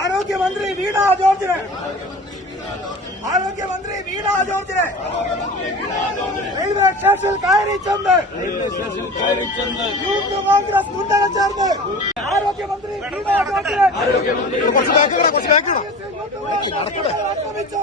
ആരോഗ്യമന്ത്രി വീണ ജോർജിന് റെയിൽവേ സ്റ്റേഷനിൽ കയറി ചെന്ന് യൂത്ത് കോൺഗ്രസ് ഗുണ്ടകൾ ചേർന്ന് ആരോഗ്യമന്ത്രി വീണ ജോർജിനെ ആക്രമിച്ചു.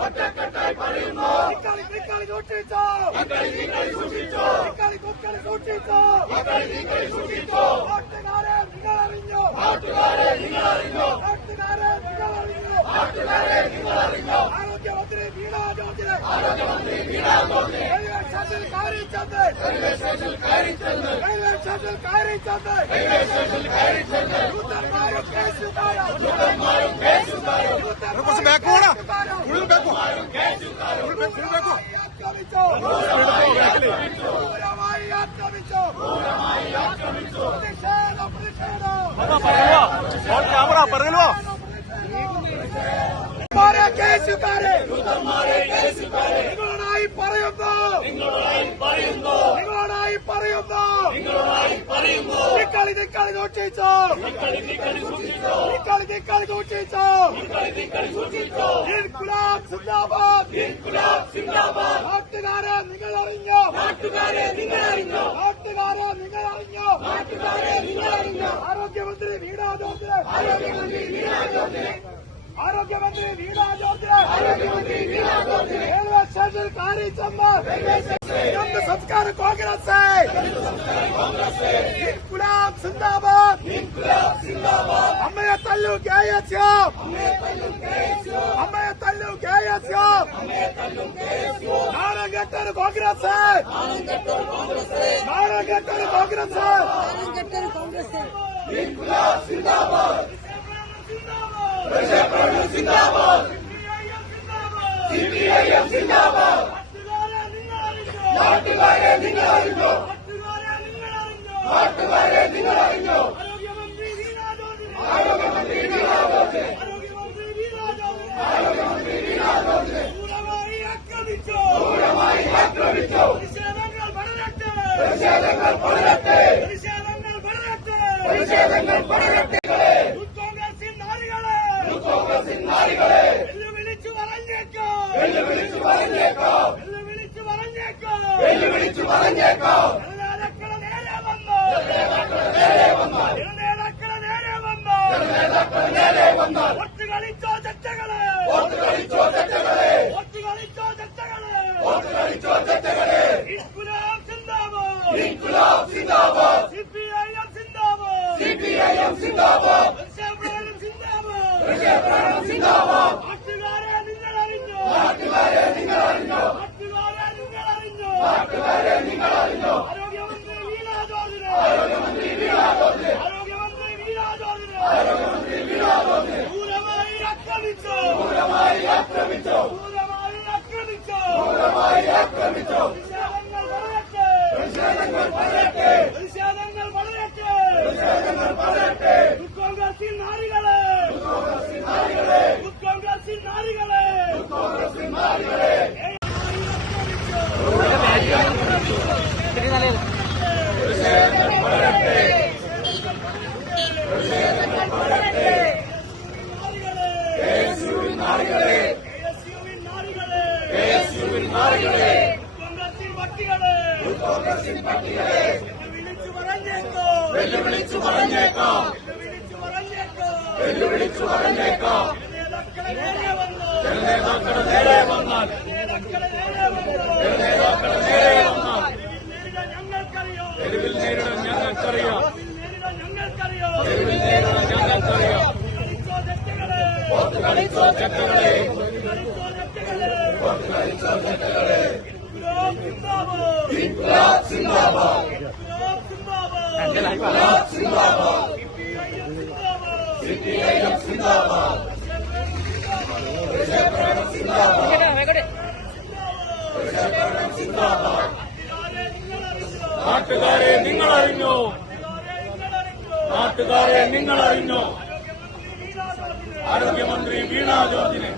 ഒറ്റക്കെട്ടായി പറയുന്നു. ആരോഗ്യമന്ത്രി വീണ ജോർജിനെ റെയിൽവേ സ്റ്റേഷനിൽ കയറി ചെന്ന് നിങ്ങളോടായി പറയുന്നു നിക്കളി സൂക്ഷിച്ചോ ഇൻകുലാബ് സിന്ദാബാദ് നാട്ടുകാരെ നിങ്ങൾ അറിഞ്ഞോ ആരോഗ്യമന്ത്രി വീണ ജോർജിനെ റെയിൽവേ സ്റ്റേഷനിൽ കയറി ചെന്ന് സംസ്കാര കോൺഗ്രസ് ഇൻകുലാബ് സിന്ദാബാദ് അമ്മയെ തല്ലു കേഎസ്എഫ് നാണം കെട്ടൊരു കോൺഗ്രസ് ഇൻകുലാബ് സിന്ദാബാദ് CPIM സിന്ദാബാദ് നാട്ടുകാരെ നിങ്ങൾ അറിഞ്ഞോ ആരോഗ്യമന്ത്രി വീണ ജോർജിനെ ക്രൂരമായി ആക്രമിച്ചു. പ്രതിഷേധങ്ങൾ പടരട്ടെ. കോൺഗ്രസിൻ നാരികളെ വെല്ലുവിളിച്ചു പറഞ്ഞേക്കാം. നേരെ വന്നാൽ ഒത്തുകളിച്ചോ തെറ്റകളെ ഇൻകുലാബ് സിന്ദാബാദ് CPIM സിന്ദാബാദ് നാട്ടുകാരെ നിങ്ങൾ അറിഞ്ഞോ ആരോഗ്യമന്ത്രി വീണ ജോർജിനെ ക്രൂരമായി ആക്രമിച്ചു. പ്രതിഷേധങ്ങൾ പടരട്ടെ. കോൺഗ്രസിൻ നാരികളെ കോൺഗ്രസിൻ പട്ടികളെ വെല്ലുവിളിച്ചു പറഞ്ഞേക്കാം. ജനനേതാക്കളുടെ നേരെ വന്നാൽ തെരുവിൽ നേരിടാൻ ഞങ്ങൾക്കറിയാം. കളിച്ചോ ചെറ്റകളെ ഇൻകുലാബ് സിന്ദാബാദ് CPIM സിന്ദാബാദ് നാട്ടുകാരെ നിങ്ങൾ അറിഞ്ഞോ? നാട്ടുകാരെ നിങ്ങൾ അറിഞ്ഞോ? ആരോഗ്യമന്ത്രി വീണ ജോർജിനെ